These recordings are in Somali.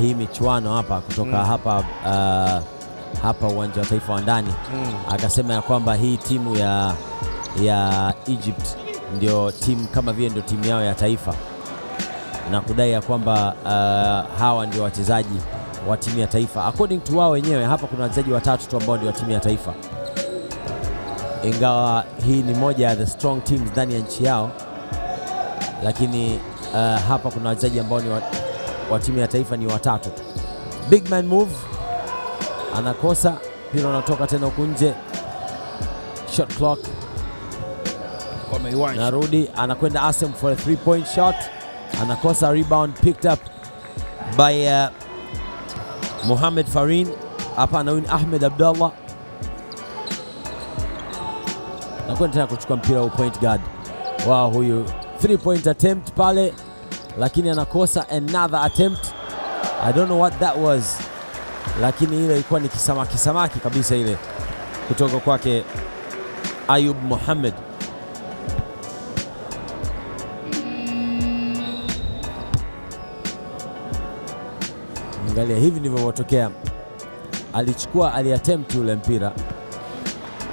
Hii michuano hapa kutoka hapa uwanja wa taifa wa ndani akasema ya kwamba hii timu ya Egypt ndio timu kama vile ndio timu yao ya taifa, na kudai ya kwamba hawa ndio wachezaji wa timu ya taifa. According to wao wenyewe, hapa kuna wachezaji watatu tu ambao ndio wa timu ya taifa, ingawa hii ni moja ya the strong teams ndani ya nchi yao, lakini hapa kuna wachezaji ambao ni wa timu ya taifa ni watatu tu. Big man move, anakosa mpira, unatoka tena huku nje, shot clock narudi, anakwenda Asem for a 3-point shot, anakosa, rebound picked up by Mohamed Farin. Hapa anawin Ahmed Abdallah, nakwenda tena kuchukua mpira wa point guard. Wow, huyu 3-point attempt pale, lakini anakosa another attempt. I don't know what that was, lakini ile ilikuwa ni kisamaki kabisa ile kutoka kwake Ayub Mohamed. Angalia, hivi ndivyo votokea. Aliattempt ule mpira,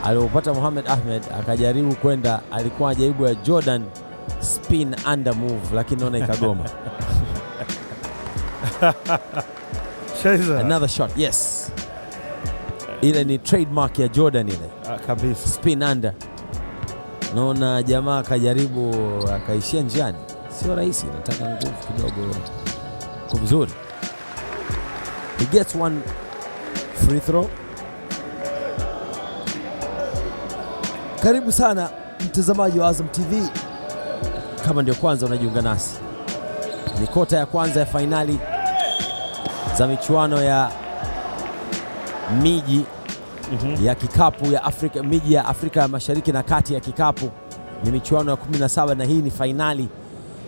alipopata Mohamed Ahmed akajaribu kwenda, alikuwa ajaribu ya Jordan spin under move, lakini naona ikagoma. Another shot, yes. Ile ni trademark ya Jordan ile. Kabisa. Spin under. Naona jamaa akajaribu akaishia njiani. Sio rahisi, nataka nguvu kidogo. Kwa vizuri. He gets one free throw. Karibu sana mtazamaji wa Azam TV. Kama ndio kwanza unajiunga nasi, ni kota ya kwanza ya fainali za michuano ya miji ya kikapu ya Afrika, miji ya Afrika ya Mashariki na Kati ya kikapu. Ni michuano ya 17 na hii ni fainali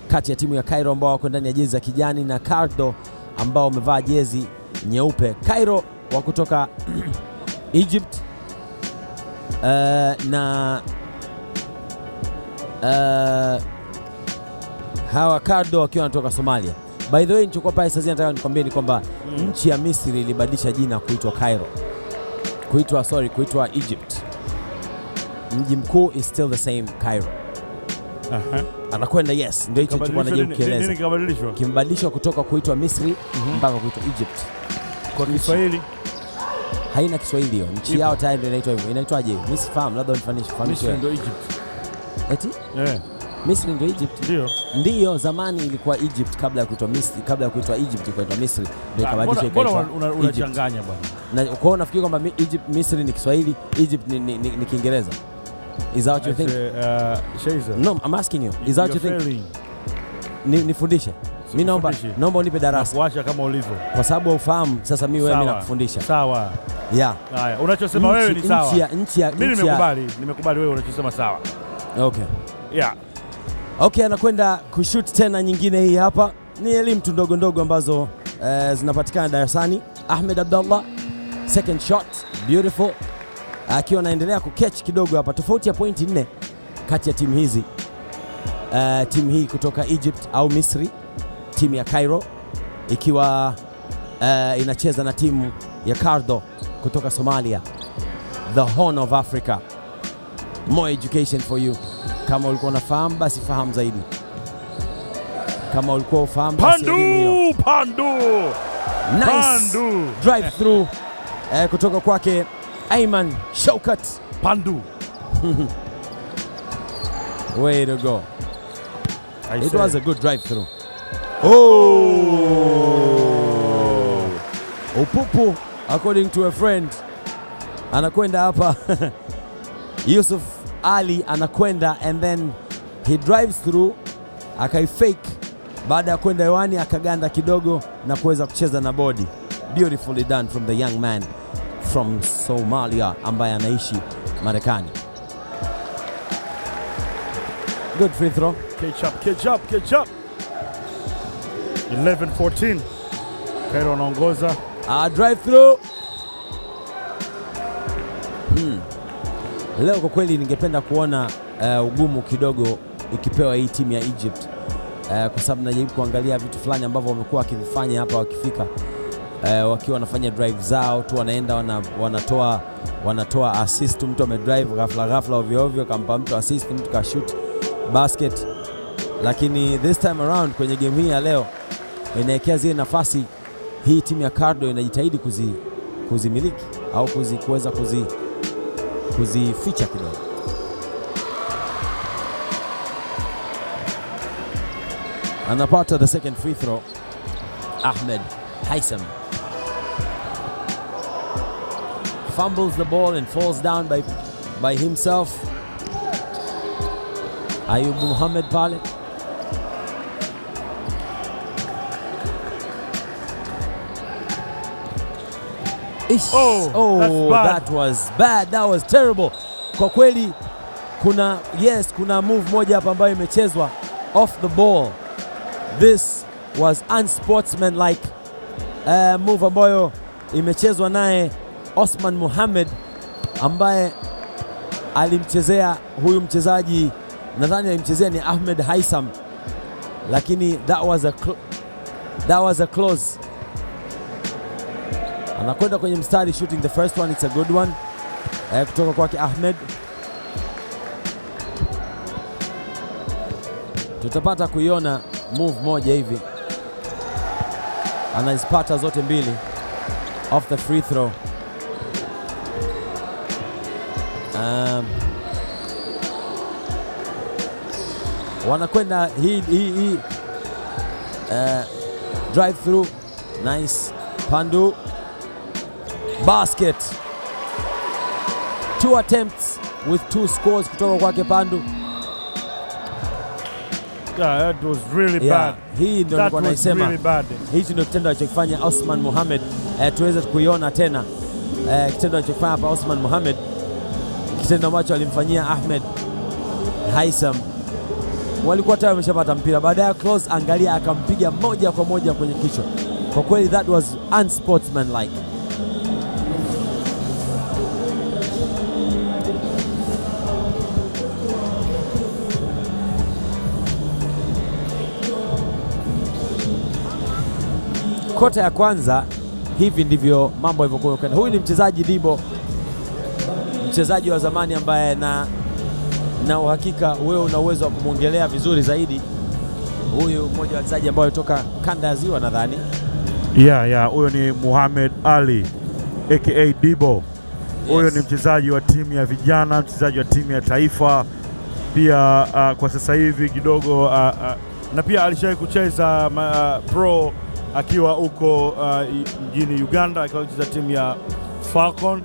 kati ya timu ya Cairo ambao wako ndani ya jezi za kijani na Cardo ambao wamevaa jezi nyeupe. Cairo wa kutoka Egypt na hawa Cardo wakiwa wanatoka Somalia. By the way, nichukua pale sasa, nataka nikwambie ni kwamba nchi ya Misri ilibadilisha jina kuitwa Cairo, kuitwa Egypt. Mji mkuu is still the same, Cairo. Anakwenda, yes, ndio hicho tulikuwa tunajaribu kueleza. Nini kabadilishwa? Kimbadilishwa kutoka kuitwa Misri mpaka kuitwa Egypt. Kwa Kiswahili haina Kiswahili hiyo. Nchi yao tayari ndio inaitwa hivyo. Inaitwaje? Misri, fahamu, labda unifanishe. Misri ndio Egypt. Eti? Misri ndio Egypt. Ndio zamani ilikuwa Egypt kabla ya kuitwa Misri, kabla ya kuitwa Egypt ilikuwa Misri, ndio ikabadilishwa ikaitwa. Unachanganya bwana. Na uko unafikiri kwamba Egypt, Misri ni Kiswahili, Egypt ni Kiingereza? Is that what you think? No, I'm asking you. Is that what you think? Nifundishe. Mimi naomba unipe darasa. Kuacha kama ulivyo. Kwa sababu ufahamu sasa mimi nakufundisha. Sawa. Yeah. Haya, unachosema wewe ni sawa. Mimi nimekubali wewe unachosema sawa. Okay. Yeah. Okay, anakwenda kushoot tena nyingine. Hii hapa ni elimu tu ndogo ndogo ambazo zinapatikana darasani. Ahmed Abdallah, second shot, beautiful. Akiwa anaendelea kuketch kidogo hapa, tofauti ya pointi 4 kati ya timu hizi. Timu hii kutoka Egypt au Misri, timu ya Cairo ikiwa inacheza na timu ya Cardo kutoka Somalia, the Horn of Africa. More education for you. Kama ulikuwa unafahamu basi fahamu zaidi. Kama ulikuwa ufahamu basi Pandu. Nice drive through kutoka kwake Ayman Shaukat Pandu. Way to go. It was a good drive through. Upupu according to a friend anakwenda hapa. Yusuf Ali anakwenda and then he drives through, akaifake, baada ya kwenda hewani akaganda kidogo na kuweza kucheza na body. Beautifully done from the young man from Somalia ambaye anaishi Marekani. Good free throw. Catch up. 11-14. Cairo anaongoza. Drive through. Leo kwa kweli ningependa kuona ugumu kidogo ikipewa hii timu ya Egypt, kwa sababu najaribu kuangalia vitu fulani ambavyo wamekuwa wakivifanya hapa wakifika, wakiwa wanafanya drive zao tu, wanaenda wanatoa assist, mtu amedrive ghafla ovyo kampa mtu assist, mtu ka shoot basket. Lakini this time around kwenye game hii ya leo inaekea zile nafasi, hii timu ya Cardo inajitahidi kuzimiliki au kuweza kuzificha kidogo. Anapata the second free throw Ahmed Haitham. Fumbles the ball and falls down by himself. Ayub Muhammad pale. That was bad. That was terrible. Kwa kweli kuna move moja hapa ambayo imechezwa off the ball. This was unsportsmanlike move ambayo imechezwa naye Osman Mohamed ambaye alimchezea huyu mchezaji, nadhani alimchezea ni Ahmed Haitham, lakini that was a close. Anakwenda kwenye mstari shooting the first one, it's a good one kutoka kwake Ahmed. Tutapata kuiona move moja hivi, anazipata zote mbili off the free throw. Wanakwenda hii drive through, nice. Pandu basket, 2 attempts with 2 scores kutoka kwake Pandu. Yeah, that was really bad. Hii ndio nilikuwa naisema, hichi ndio kitendo alichokifanya Osman Mohamed. Tuweze kuiona tena kitendo alichokifanya hapa Osman Mohamed, kitendo ambacho alimfanyia Ahmed Haitham. Walikuwa tayari wameshapata mpira, baadaye close, angalia akampiga moja kwa moja kwenye kichwa. Kwa kweli that was unsportsmanlike. Kota ya kwanza hivi ndivyo mambo yalivyokuwa. Huyu ni mchezaji Dibo, mchezaji wa zamani ambaye na uhakika wewe una uwezo wa kumwongelea vizuri zaidi. Huyu mmoja wa wachezaji ambao alitoka kanda ya Ziwa nadhani. Huyo ni Muhammad Ali aka Dibo. Huyo ni mchezaji wa timu ya vijana, mchezaji wa timu ya taifa pia. Kwa sasa hivi kidogo na pia alishawahi kucheza pro akiwa huko mjini Uganda, akiwa kucheza timu ya Falcon,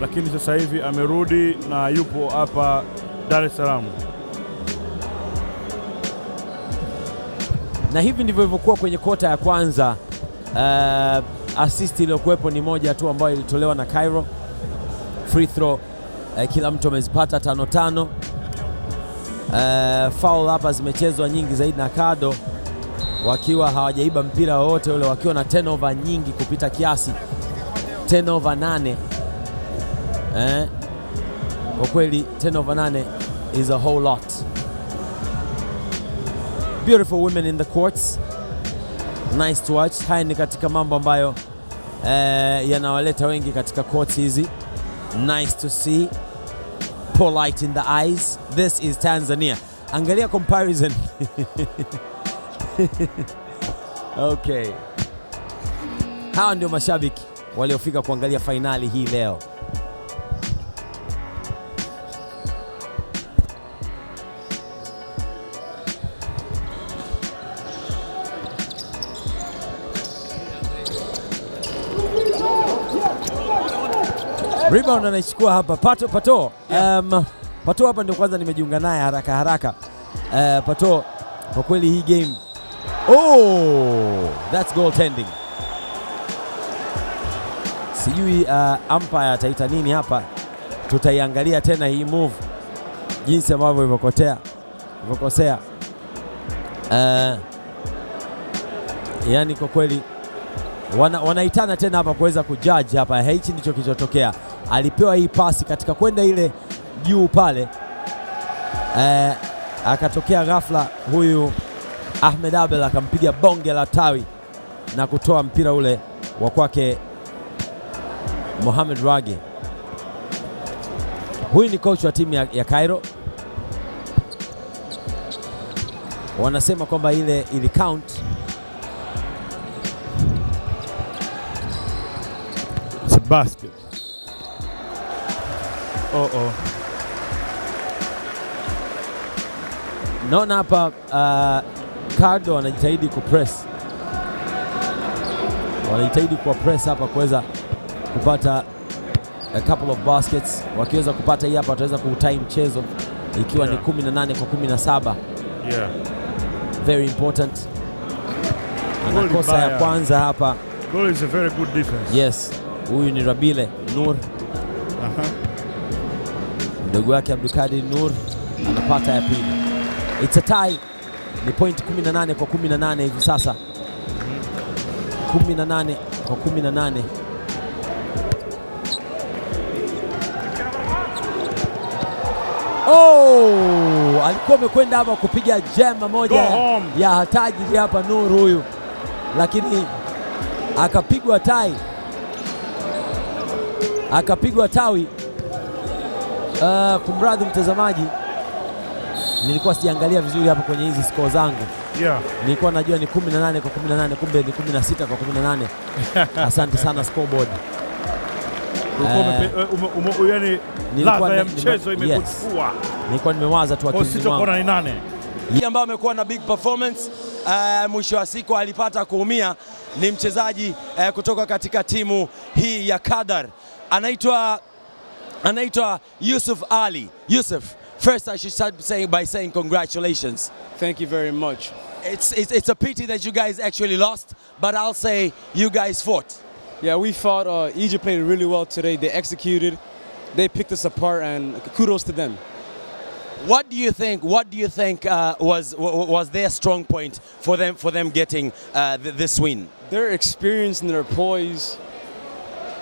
lakini sasa hivi amerudi na yupo hapa Dar es Salaam. Na hivi ndivyo ilivyokuwa kwenye kota ya kwanza. Assist iliyokuwepo ni moja tu ambayo ilitolewa na Cairo. Free throw kila mtu amezipata 5-5. Foul hapa zimechezwa nyingi zaidi na Cardo, wakiwa hawajaiba mpira wote ule, wakiwa na turnover nyingi kupita kiasi, turnover 8. Kwa kweli turnover 8 is a whole lot. Beautiful women in the courts, nice to watch. Haya ni katika mambo ambayo yanawaleta wengi katika courts hizi. Nice to see, polite in the eyes. This is Tanzania. Angalia comparison. Okay, hawa ndio mashabiki waliofika kuangalia fainali hii leo. Rebound anaichukua hapa Pato. Pato hapa ndio kwanza nimejiunga naye haraka. Pato kwa kweli hii game. Oh, that's goaltending. Sijui umpire ataita nini hapa. Tutaiangalia tena hii move jinsi ambavyo ilivyokosea. Yani kwa kweli wanaitana tena hapa kuweza kujudge hapa. Hichi ndicho kilichotokea. Alipewa hii pasi katika kwenda ile juu pale, akatokea ghafla huyu Ahmed Abel akampiga bonge la tawi na kutoa mpira ule wa kwake Mohamed Rage. Huyu ni coach wa timu ya Cairo. Wanasema kwamba ile ili count. It's a basket. Naona hapa Cardo wanajitahidi kupress. Wanajitahidi kwa press hapa kuweza kupata a couple of baskets. Wakiweza kupata hii hapa wataweza kuutai mchezo ikiwa ni 18 kwa 17. Yeah. Very important. Anakosa ya kwanza hapa. Goal is a very good defense. Yes. Huyu ni Rabile Nur. Ndugu wake Abdulkadir Nur anapata ya pili. It's a tie. Ni point 18 kwa 18 hivi sasa. 18 kwa 18. Oh, alikuwa amekwenda hapa kupiga jema moja ya hataji hapa Nur huyu, lakini akapigwa tawi. Kumradhi mtazamaji, nilikuwa siangalia vizuri hapa kwenye hizi score zangu. Nilikuwa najua ni 18 kwa 18, kumbe ni 16 kwa 18. Asante sana scoreboard. Yani ladha ya mchezo imekuchukua. Nilikuwa nimewaza tu akili wangu. Ni nane. Yeye ambaye amekuwa na big performance mwisho wa siku alipata kuumia ni mchezaji kutoka katika timu hii ya Qadar. Anaitwa Yusuf Ali. Yusuf, first I should start by saying congratulations. Thank you very much. It's a pity that you guys actually lost, but I'll say you guys fought. Yeah, we fought. Egypt played really well today. They executed. They picked us apart, and kudos to them. What do you think was their strong point for them getting this win? Their experience and their poise.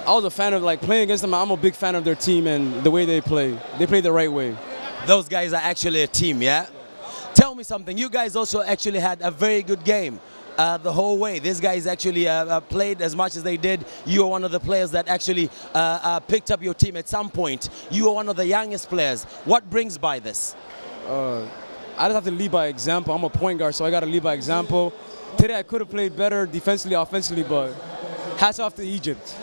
I was a fan of playing against them. I'm a big fan of their team and the way they play. They play the right way. Those guys are actually a team, yeah? Tell me something. You guys also actually had a very good game the whole way. These guys actually played as much as they did. You are one of the players that actually picked up your team at some point. You are one of the youngest players. What brings by this? I just have to lead by example. I'm a point guard, so I got to lead by example. Today I could have played better defensively, offensively, but hats off to Egypt.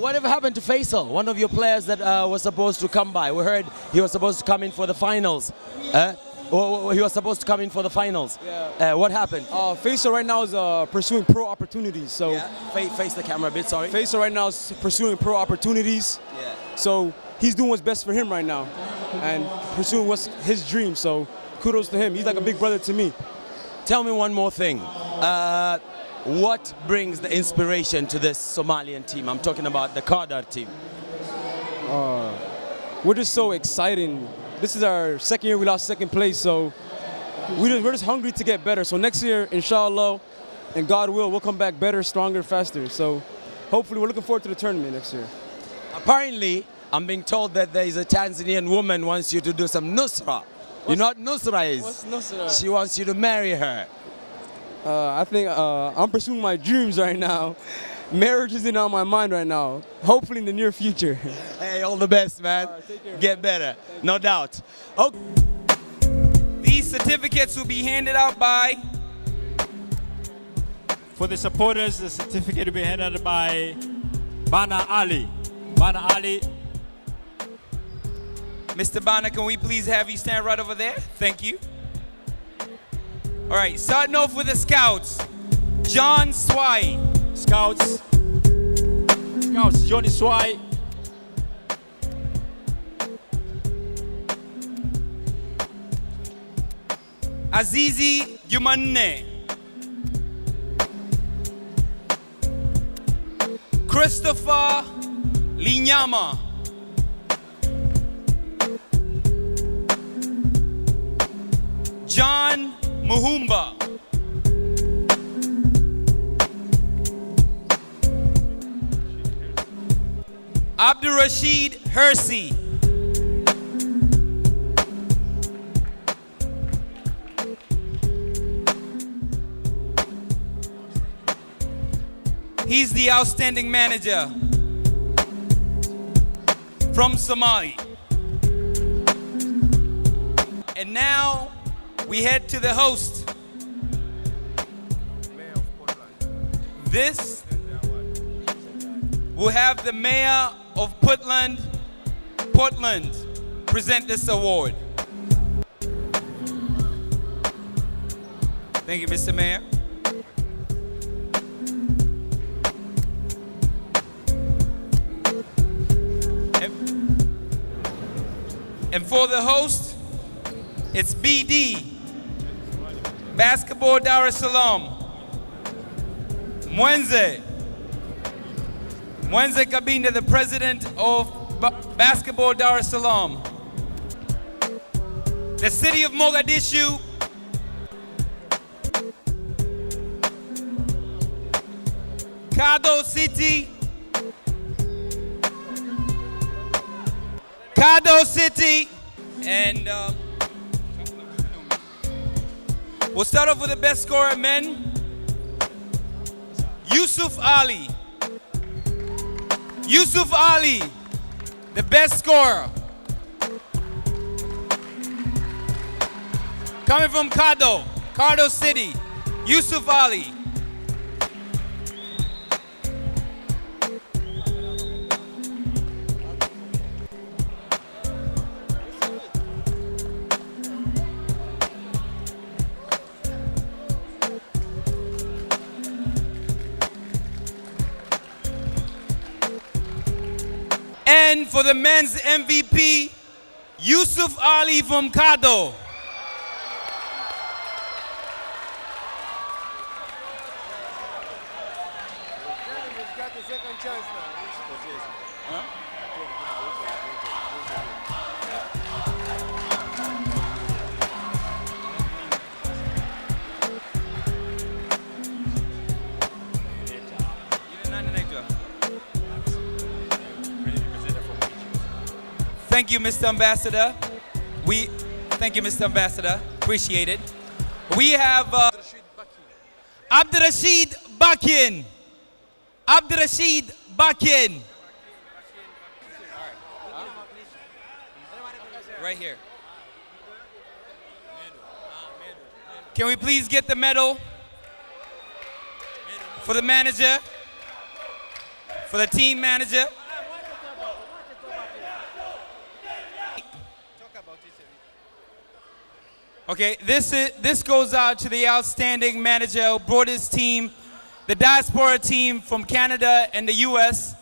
Whatever happened to Faisal, one of your players that was supposed to come by? We heard he was supposed to come in for the finals. He was supposed to come in for the finals. Yeah. What happened? Faisal right now is pursuing pro opportunities. So yeah. Face the camera a bit, sorry. Faisal right now is pursuing pro opportunities. Yeah. So he's doing what's best for him right now and pursuing what's his dream. So kudos to him. He's like a big brother to me. Tell me one more thing. What brings the inspiration to this Somalian team? I'm talking about the Qadar team. We're just so exciting. This is our second year we lost second place, so we're just hungry to get better. So next year, inshallah, and God will, we'll come back better, stronger, faster. So hopefully we're looking forward to the tournament next year. Apparently, I'm being told that there is a Tanzanian woman wants you to do some nusra. You know what nusra is? What's nusra? She wants you to marry her. I think I'm pursuing my dreams right now. Marriage isn't on my mind right now. Hopefully in the near future. Hey, all the best, man. All right, take care. Get better, no doubt. Okay. These certificates will be handed out by... For the supporters, the certificate will be handed out by Bana Ali. Bana Ali. Mr. Bana, can we please have you stand right over there? Thank you. All right, starting off with the Scouts. John Swai. Scouts, Johnny Swai. Azizi Jumanne, Christopher Linyama, John Muhumba, Abdul Rashid Hersey, he's the outstanding manager from Somali. And now we head to the host. This will have the mayor of Portland present this award. Thank you, Mr. Mayor. And for the host, it's BD, Basketball Dar es Salaam. Mwenze Kabinda, the president of Basketball Dar es Salaam. The city of Mogadishu, Kado City, and we'll start off with the best scorer, men. Yusuf Ali, the best scorer. Coming from Kado City, Yusuf Ali. And for the men's MVP, Yusuf Ali from Kado. Thank you, Mr. Ambassador. Thank you, Mr. Ambassador. Appreciate it. We have Abdurrashid Bakin. Right here. Can we please get the medal for the manager, for the team manager? Okay, this goes out to the outstanding manager who brought his team, the diaspora team from Canada and the US,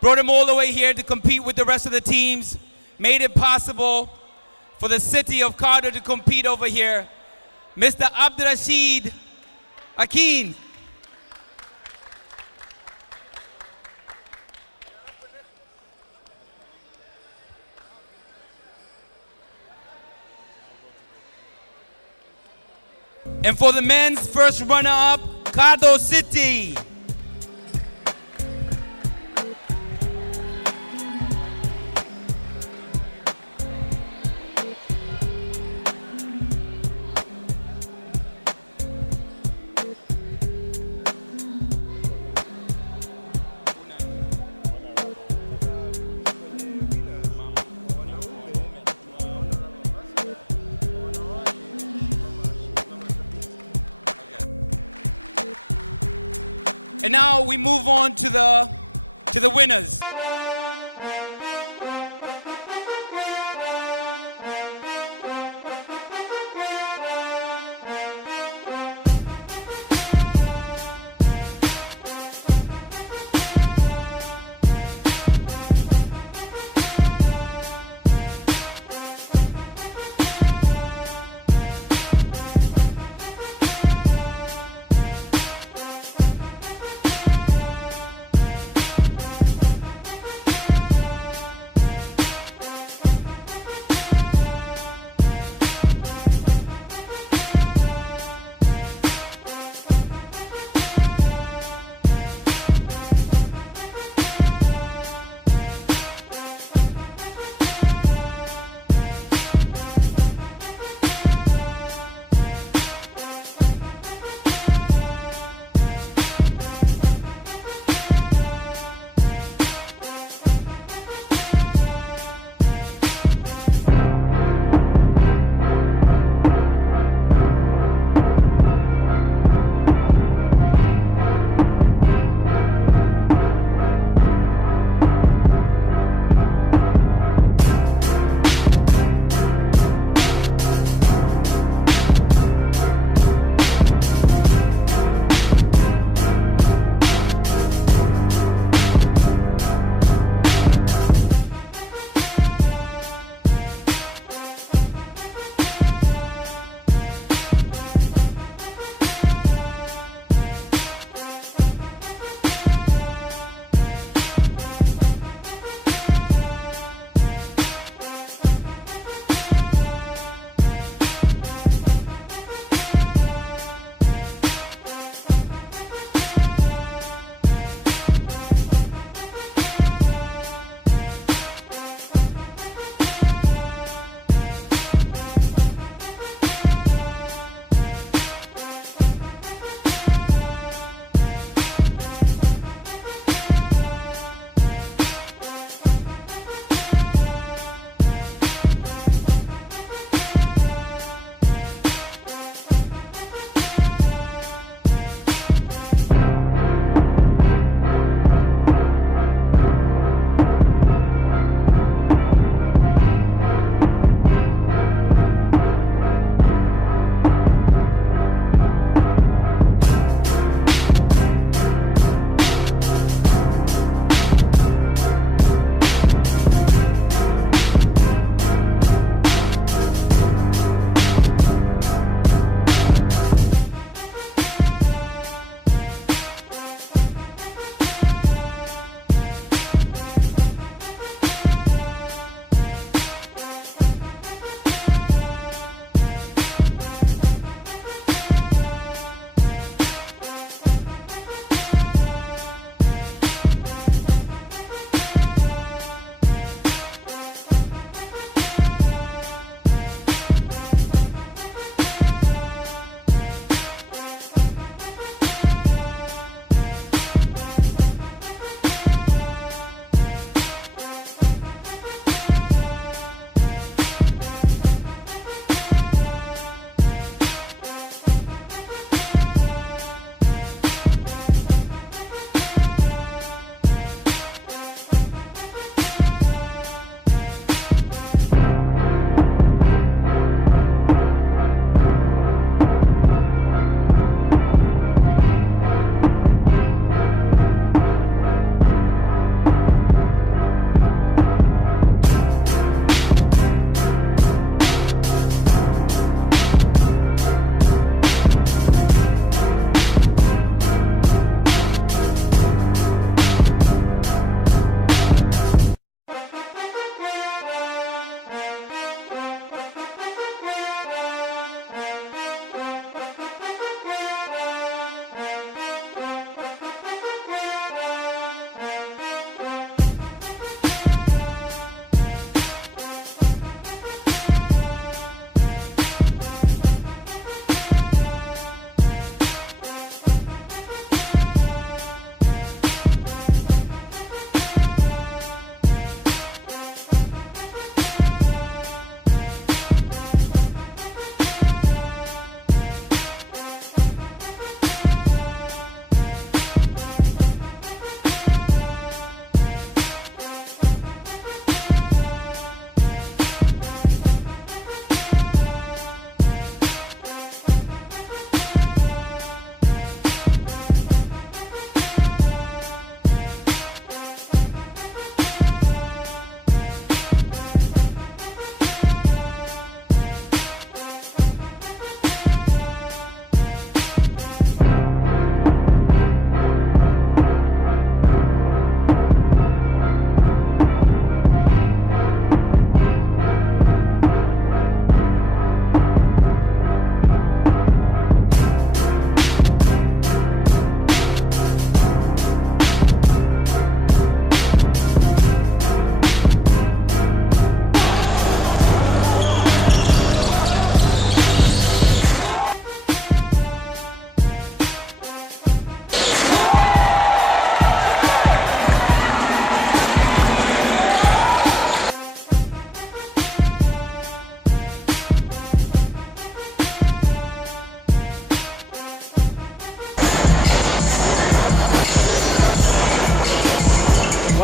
brought him all the way here to compete with the rest of the teams, made it possible for the city of Kado to compete over here. Mr. Abdurrashid Akin. And for the men's first runner-up, Kado City. And now we move on to the winners.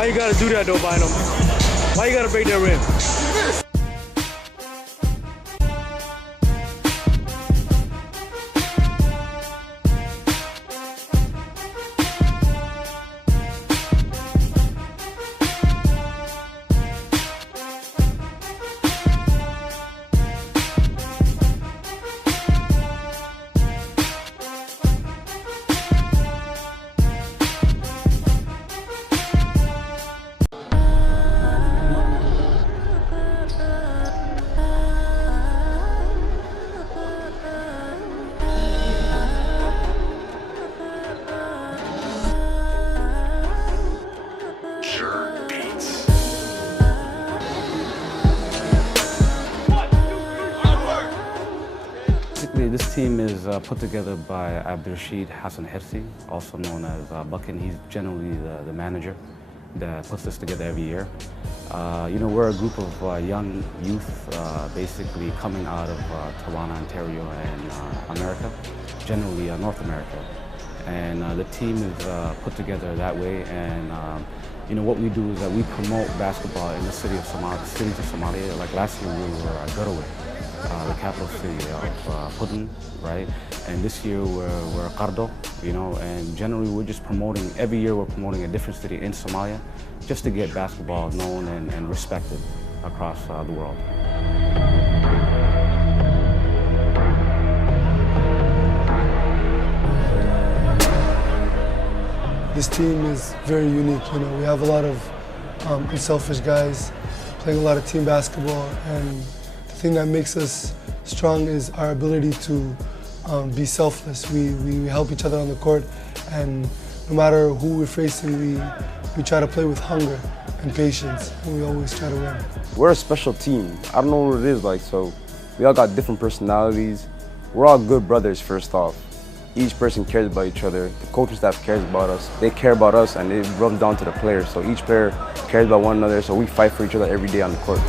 Why you gotta do that though, Bynum? Why you gotta break that rim? This team is put together by Abdurrashid Hassan Hirsi, also known as Buckin. He's generally the manager that puts this together every year. You know, we're a group of young youth basically coming out of Toronto, Ontario, and America, generally North America. And the team is put together that way. And you know, what we do is that we promote basketball in the city of Somalia. Like last year, we were Garowe, the capital city of Putin, right? And this year we're Qardo, you know, and generally we're just promoting, every year we're promoting a different city in Somalia just to get basketball known and respected across the world. This team is very unique, you know, we have a lot of unselfish guys playing a lot of team basketball, and the thing that makes us strong is our ability to be selfless. We help each other on the court, and no matter who we're facing, we try to play with hunger and patience, and we always try to win. We're a special team. I don't know what it is like, so we all got different personalities. We're all good brothers, first off. Each person cares about each other. The coaching staff cares about us. They care about us, and it runs down to the players. So each player cares about one another, so we fight for each other every day on the court.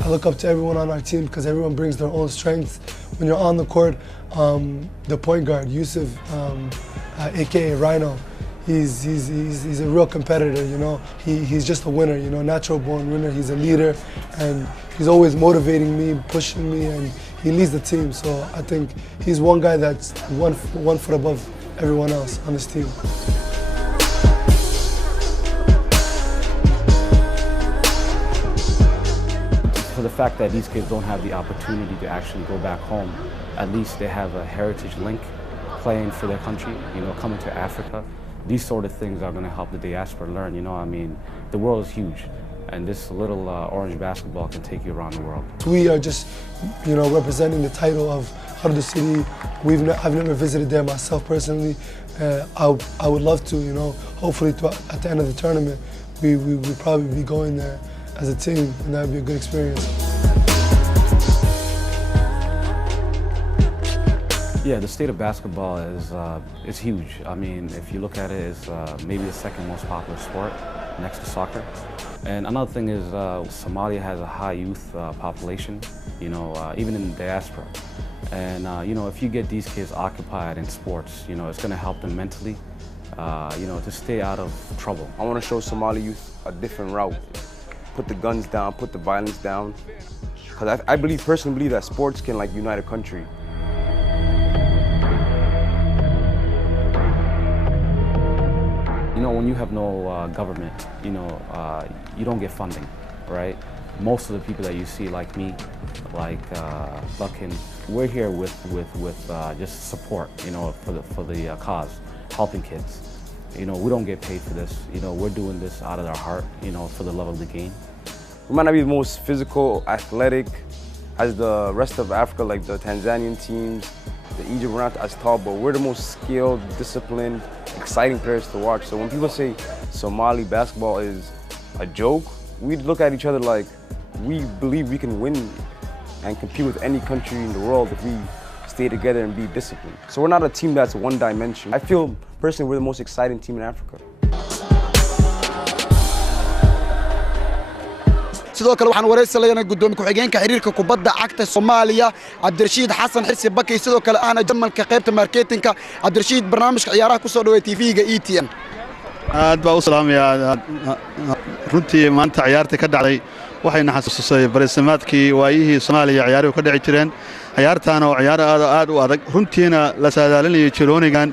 I look up to everyone on our team because everyone brings their own strengths. When you're on the court, the point guard, Yusuf, aka Rhino, he's a real competitor, you know. He's just a winner, you know, natural born winner. He's a leader, and he's always motivating me, pushing me, and he leads the team. So I think he's one guy that's one foot above everyone else on this team. For the fact that these kids don't have the opportunity to actually go back home, at least they have a heritage link playing for their country, you know, coming to Africa. These sort of things are going to help the diaspora learn, you know. I mean, the world is huge, and this little orange basketball can take you around the world. We are just, you know, representing the title of Qardo City. I've never visited there myself personally. I would love to, you know, hopefully at the end of the tournament, we would probably be going there as a team, and that would be a good experience. Yeah, the state of basketball is huge. I mean, if you look at it, it's maybe the second most popular sport next to soccer. And another thing is Somalia has a high youth population, you know, even in the diaspora. And, you know, if you get these kids occupied in sports, you know, it's going to help them mentally, you know, to stay out of trouble. I want to show Somali youth a different route. Put the guns down, put the violence down. Because I personally believe that sports can like unite a country. You know, when you have no government, you know, you don't get funding, right? Most of the people that you see, like me, like Buckin, we're here with just support, you know, for the cause, helping kids. You know, we don't get paid for this. You know, we're doing this out of our heart, you know, for the love of the game. We might not be the most physical, athletic as the rest of Africa, like the Tanzanian teams, the Egypt, we're not as tall, but we're the most skilled, disciplined, exciting players to watch. So when people say Somali basketball is a joke, we look at each other like we believe we can win and compete with any country in the world if we stay together and be disciplined. So we're not a team that's one dimension. I feel personally we're the most exciting team in Africa. sidoo kale waxaan wareysanayna gudoomiye ku-xigeenka xiriirka kubadda cagta Soomaaliya Cabdirashiid Xasan Xirsi Baki sidoo kale ahna jamalka qaybta marketingka Cabdirashiid barnaamijka ciyaaraha ku soo dhaweey TV-ga ETN aad baa u salaamayaa runtii maanta ciyaarta ka dhacday waxayna xasuusay bariisamaadkii waayihii Soomaaliya ciyaaruhu ka dhici jireen ciyaartaana oo ciyaar aad u adag runtiina la saadaalinayay Jiroonigan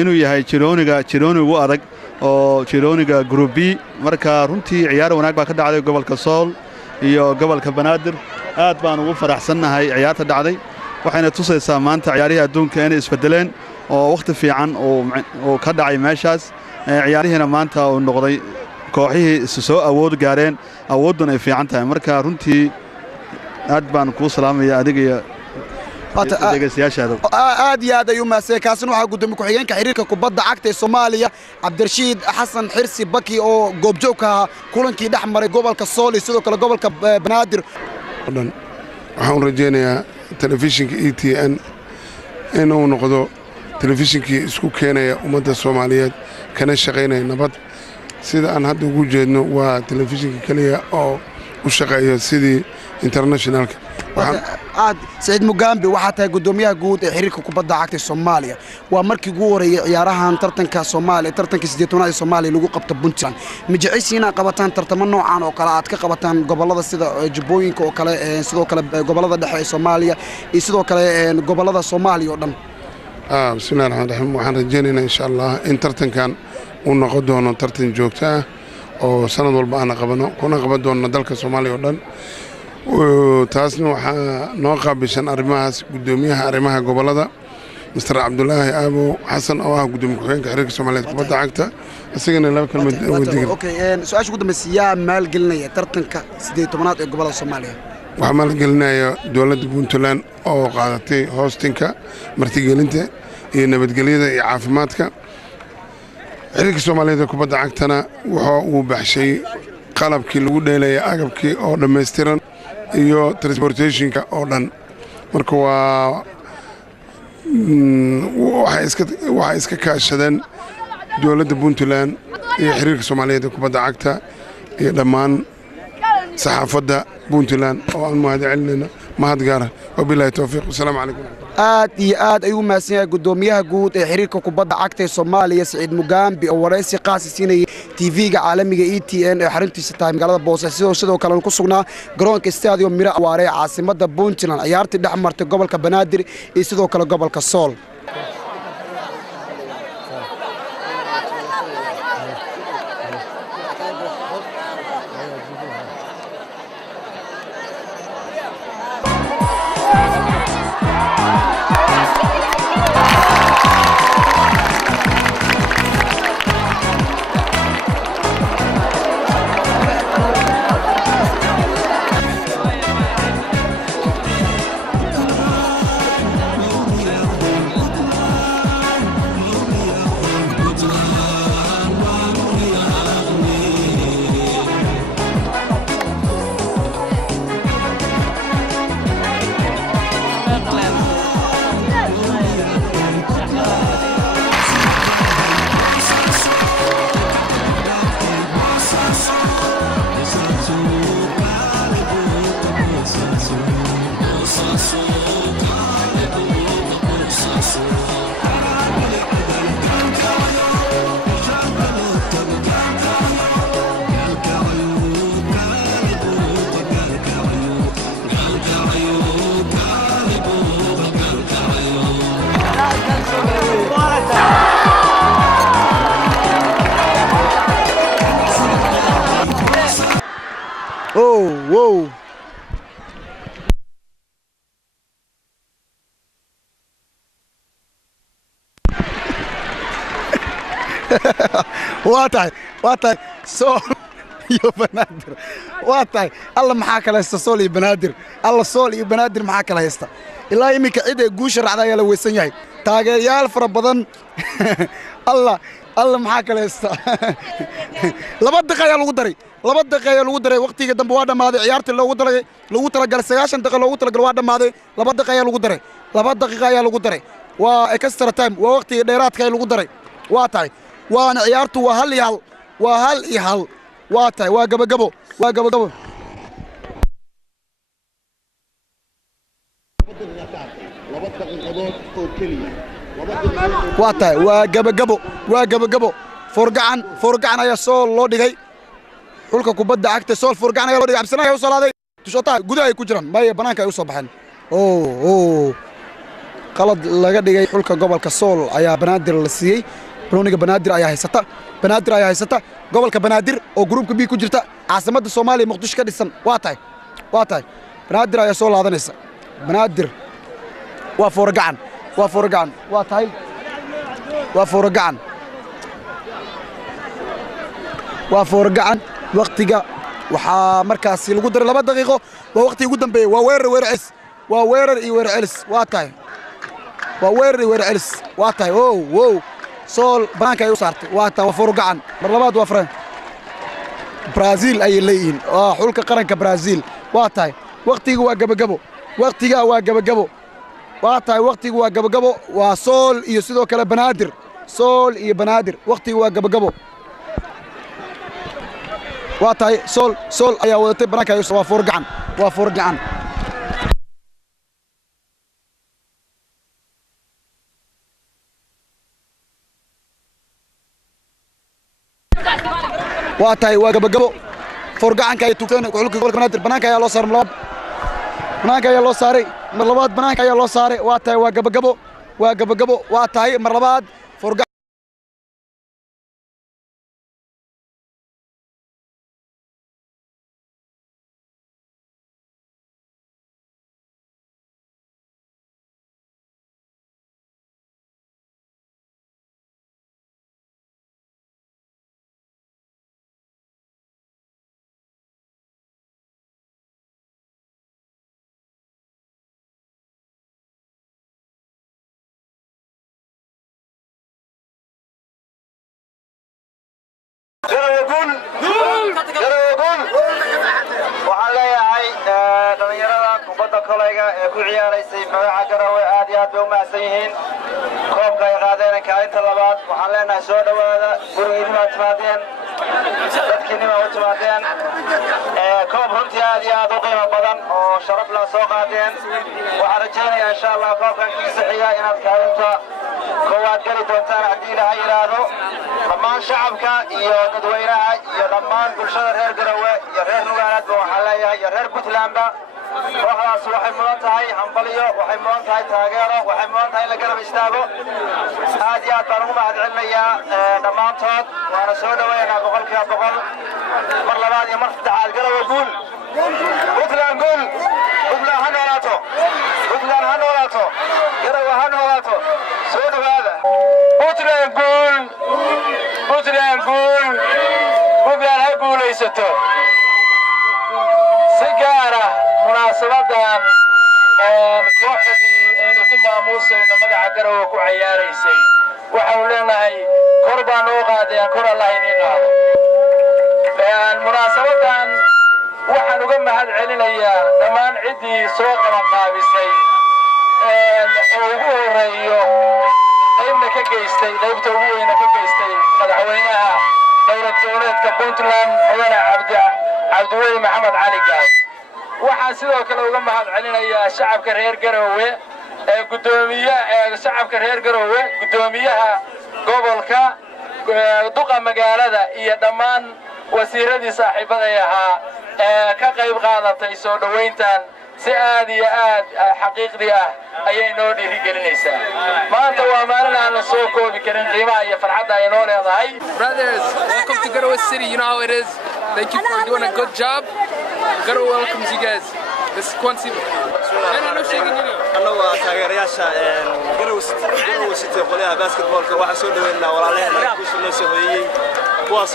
inuu yahay Jiroonigu adag oo Jirooniga Group B marka runtii ciyaar wanaag baa ka dhacday gobolka Sool iyo gobolka Banaadir aad baan ugu faraxsanahay ciyaarta dhacday waxayna tusaysaa maanta ciyaarihii adduunka inay isbedeleen oo waqti fiican oo ka dhacay meeshaas ciyaarihina maanta uu noqday kooxihii soo awood gaareen awooduna ay fiican tahay marka runtii aad baan ku salaamayaa adiga iyo aad iyo aad ayuu maasay kaasina waxaa gudoomiye ku-xigeenka xiriirka kubadda cagta ee Soomaaliya Cabdirashiid Xasan Xirsi Baki oo goobjoog ka ahaa kulankii dhex maray gobolka Sool iyo sidoo kale gobolka Banaadir waxaan rajaynayaa telefishinka ETN inuu noqdo telefishinkii isku keenaya ummadda Soomaaliyeed kana shaqaynaya nabad sida aan hadda ugu jeedno waa telefishinka kaliya oo u shaqeeya sidii internationalka aad Said Mugambi waxa tahay gudoomiyaha guud ee xiriirka kubadda cagta Soomaaliya waa markii ugu horeeyay ciyaarahan tartanka Soomaaliya tartanka 8 ee Soomaaliya lagu qabto Puntland ma jeceshiina qabataan tartamo noocan oo kale aad ka qabataan gobolada sida Jubbooyinka oo kale sidoo kale gobolada dhexe ee Soomaaliya iyo sidoo kale gobolada Soomaaliya oo dhan bismillaahir rahmaanir rahiim waxaan rajaynaynaa insha Allah in tartankan uu noqon doono tartan joogto ah oo sanad walba aan qabano kuna qaban doono dalka Soomaaliya oo dhan taasna waxaa noo qaabishan arrimahaas gudoomiyaha arrimaha gobolada Mr. Cabdullaahi Aabo Xasan oo ah gudoomiye ku-xigeenka xiriirka Soomaaliyeed kubadda cagta asagana laba kalmad wadiga su'aasha ugu dambaysiya maalgelinaya tartanka 18aad ee gobolada Soomaaliya waxaa maalgelinaya dowladda Puntland oo qaadatay hostinka martigelinta iyo nabadgelyada iyo caafimaadka xiriirka Soomaaliyeed kubadda cagtana waxa uu baxshay qalabkii lagu dheelayay agabkii oo dhameystiran iyo transportationka oo dhan marka waxay iska kaashadeen dowladda Puntland iyo xiriirka Soomaaliyeed kubadda cagta iyo dhammaan saxaafadda Puntland oo aan mahadcelinayna mahad gaar ah wabillahi tawfiiq wassalaamu calaykum aad iyo aad ayuu mahadsanyahay gudoomiyaha guud ee xiriirka kubadda cagta ee Soomaaliya Said Mugambi oo wareysi qaas siinayay TV-ga caalamiga ETN ee xaruntiisa tahay magaalada Boosaaso sidoo kale ku sugnaa garoonka Stadium Mira Awaare caasimada Puntland ciyaartii dhex martay gobolka Banaadir iyo sidoo kale gobolka Sool whoa. واتاي سول يا بنادر واتاي الله maxaa kala haysta sool iyo banaadir الله sool iyo banaadir maxaa kala haysta ilaa imika cid ay guusha raacday la weysan yahay taageerayaal fara badan الله maxaa kala haysta laba daqiiqo lagu daray waqtiga dambe waa dhamaaday ciyaartii loogu talagalay 90 daqiiqo loogu talagalay waa dhamaaday laba daqiiqo ayaa lagu daray waa extra time waa waqtiga dheeraadka ay lagu daray waa tahay waana ciyaartu waa hal iyo hal waa tahay waa gabagabo واتاي وجبجبو فورجعن ayaa soo loo dhigay xulka kubadda cagta sool furgaan ayaa loo dhigay cabsanahay u salaaday tushota gudaha ay ku jiraan may banaanka ay u soo baxeen qalad laga dhigay xulka gobolka sool ayaa banaadir la siiyay browniga banaadir ayaa haysata gobolka banaadir oo groupka B ku jirta caasimada Soomaaliya Muqdisho ka dhisan waa tahay banaadir ayaa soo laadanaysa banaadir waa furgaan waa tahay waa furgaan waqtiga waxaa markaas lagu daray 2 daqiiqo waa waqti ugu dambeeyay waa weerar iyo weerar celis waa tahay sool banaanka ay u saartay waa tahay waa furgaan mar labaad waa Fran Brazil ay leeyihiin xulka qaranka Brazil waa tahay waqtiga waa gabagabo waa tahay waqtiga waa gabagabo waa sool iyo sidoo kale banaadir waqtiga waa gabagabo waa tahay sool ayaa wadatay banaanka waa furgaan waa tahay waa gabagabo furgaanka ay tugteen xulka gobolka banaadir banaanka ayaa loo saaray mar labaad banaanka ayaa loo saaray waa tahay waa gabagabo waa tahay mar labaad furgaan waxaan leeyahay dhalinyarada kubadda kolayga ee ku ciyaaraysay magaca Garowe aad iyo aad bay u mahadsan yihiin koobka ay qaadeen kaalinta labaad waxaan leenahay soo dhawaada gurigiina ma timaadeen dadkiina ma timaadeen koob runtii aad iyo aad u qiimo badan oo sharaf la soo qaadeen waxaan rajaynayaa insha Allah koobkan kiisa xiga inaad kaalinta koowaad gali doontaan haddii Ilaahay yiraahdo dhammaan shacabka iyo dadweynaha iyo dhammaan bulshada reer Garowe iyo reer Nugaalaad waxaan leeyahay iyo reer Puntlandba kooxdaas waxay mudan tahay hambaliyo waxay mudan tahay taageero waxay mudan tahay in la garab istaago aad iyo aad baan ugu mahadcelinayaa dhammaantood waana soo dhaweynaa boqolkiiba boqol mar labaad iyo mar saddexaad Garowe guul Puntland guul Puntland ha noolaato Garowe ha noolaato soo dhawaada Puntland guul ha guulaysato si gaara munaasabadan kooxdii aynu ku maamuusayno magaca Garowe ku ciyaaraysay waxaanu leenahay kor baan u qaadeen kor Allah inii qaado munaasabadan waxaan uga mahadcelinayaa dhammaan ciddii soo qabanqaabisay ugu horeeyo qaybta ugu weyna ka geystay madaxweynaha dowlad goboleedka Puntland mudane cabdiweli maxamed cali gaas waxaan sidoo kale uga mahadcelinayaa shacabka reer Garowe gudoomiyaha gobolka duqa magaalada iyo dhammaan wasiiradii saaxiibada ahaa ka qayb qaadatay soo dhaweyntan si aad iyo aad xaqiiqdi ah ayay noo dhiirigelinaysaa maanta waa maalin aan la soo koobi karin qiimaha iyo farxadda ay noo leedahay. Brothers, welcome to Garowe City. You know how it is. Thank you for doing a good job. Garowe welcomes you guys. This is Quincy. أنا shaking you. أنا وتاجرياشا Garowe City قلنا basketball كواحد سود ويننا ولا لهنا كويس نسويه كواس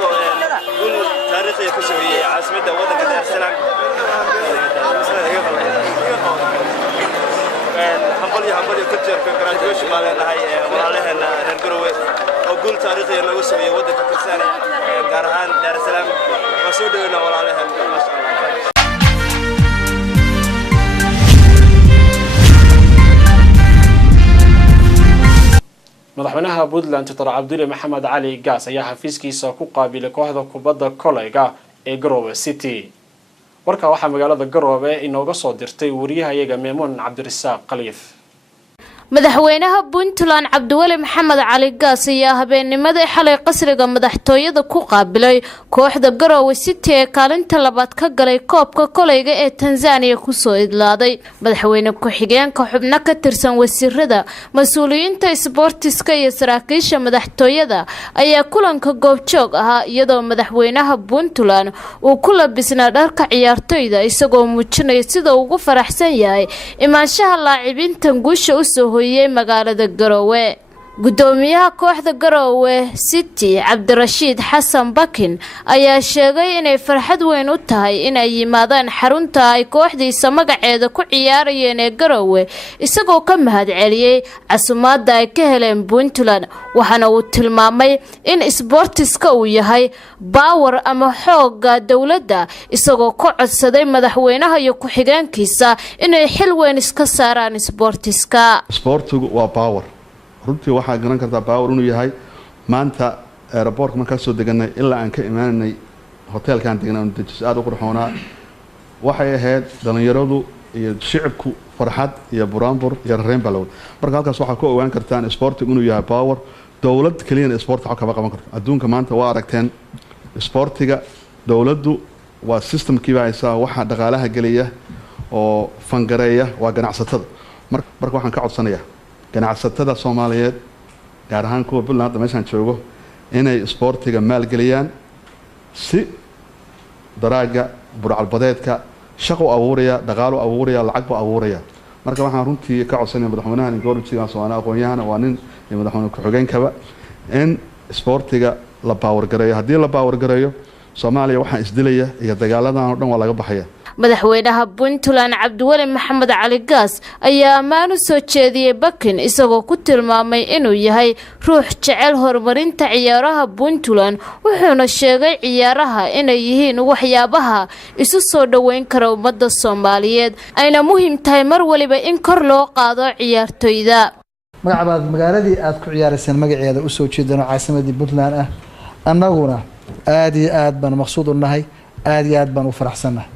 كل تاريخي كسويه عاصمة دولة الأرسنال. هنقول كنت في graduation على هاي عليها Garowe أقول تاريخي لو سويه ودك كسر قرآن دار السلام مسود ويننا ولا لهنا. madaxweynaha Puntland Dr. Cabdulle Maxamed Cali Gaas ayaa xafiiskiisa ku qaabilay kooxda kubadda kolayga ee Garowe City warka waxaa magaalada Garowe inooga soo dirtay wariyahayaga Meemun Cabdirasaaq Khaliif. madaxweynaha Puntland Cabdiwali Maxamed Cali Gaas ayaa habeennimadii xalay qasriga madaxtooyada ku qaabilay kooxda Garowe City ee kaalinta labaad ka galay koobka kolayga ee Tanzania ku soo idlaaday. madaxweyne ku-xigeenka xubno ka tirsan wasiirada mas'uuliyiinta isboortiska iyo saraakiisha madaxtooyada ayaa kulanka goobjoog ahaa iyadoo madaxweynaha Puntland uu ku labisnaa dharka ciyaartoyda isagoo muujinaya sida uu ugu faraxsan yahay imaanshaha laacibiinta guusha u soo magaalada Garowe. gudoomiyaha kooxda Garowe City Cabdirashiid Xasan Bakin ayaa sheegay inay farxad weyn u tahay inay yimaadaan xarunta ay kooxdiisa magaceeda ku ciyaarayeen ee Garowe isagoo ka mahadceliyay casuumaadda ay ka heleen Puntland waxaana uu tilmaamay in sportiska uu yahay power ama xoogga dawladda isagoo ku codsaday madaxweynaha iyo ku-xigeenkiisa inay xil weyn iska saaraan sportiska. sportigu waa power runtii waxaa garan kartaa power inuu yahay maanta airport markaa soo deganay ilaa aan ka imaanay hotelkan degnaa dejis aad u qurxoonaa waxay ahayd dhalinyaradu iyo shicibku farxad iyo buraanbur iyo rareen balow marka halkaas waxaa ku ogaan kartaan sportigu inuu yahay power dawlad kaliya sport waxa ka qaban karto adduunka maanta waa aragteen sportiga dawladdu waa systemkiiba haysaa waxa dhaqaalaha galiya oo fangareeya waa ganacsatada marka waxaan ka codsanayaa ganacsatada Soomaaliyeed gaar ahaan kuwa Puntland meeshan joogo inay sportiga maalgeliyaan si daraaga burcalbadeedka shaqo abuuraya dhaqaalo abuuraya lacag abuuraya marka waxaan runtii ka codsanayaa madaxweynaha Ingorsiga Soomaaliya aqoon-yahana waa nin iyo madaxweyne ku-xigeenkaba in sportiga la power gareeyo hadii la power gareeyo Soomaaliya waxa isdilaya iyo dagaaladan oo dhan waa laga baxaya. madaxweynaha Puntland Cabdiwali Maxamed Cali Gaas ayaa ammaan u soo jeediyay Bakin isagoo ku tilmaamay inuu yahay ruux jecel horumarinta ciyaaraha Puntland wuxuuna sheegay ciyaaraha inay yihiin waxyaabaha isu soo dhaweyn kara ummadda Soomaaliyeed ayna muhiim tahay mar waliba in kor loo qaado ciyaartoyda. magacabaad magaaladii aad ku ciyaaraysan magaceeda u soo jeedano caasimadii Puntland ah annaguna aad iyo aad baan maqsuud u nahay aad iyo aad baan u faraxsanahay.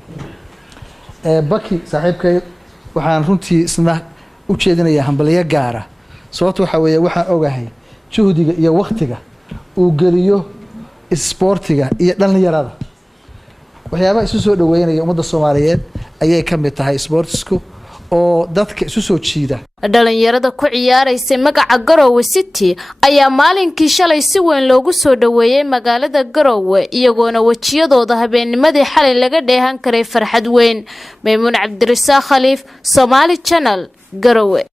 Baki saaxiibkay waxaan runtii isna u jeedinayaa hambaliyo gaara sababtoo waxa weeye waxaan ogahay juhdiga iyo waqtiga uu geliyo sportiga iyo dhalinyarada waxyaabaha isu soo dhaweynaya ummadda Soomaaliyeed ayay ka mid tahay sportisku oo dadka isu soo jiida. dhalinyarada ku ciyaaraysa magaca Garowe City ayaa maalinkii shalay si weyn loogu soo dhaweeyay magaalada Garowe iyagoona wajiyadooda habeennimadii xalay laga dheehan karay farxad weyn. Meemun Cabdirasaaq Khaliif, Somali Channel, Garowe.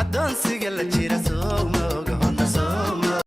Adoonsiga la jira soo mooga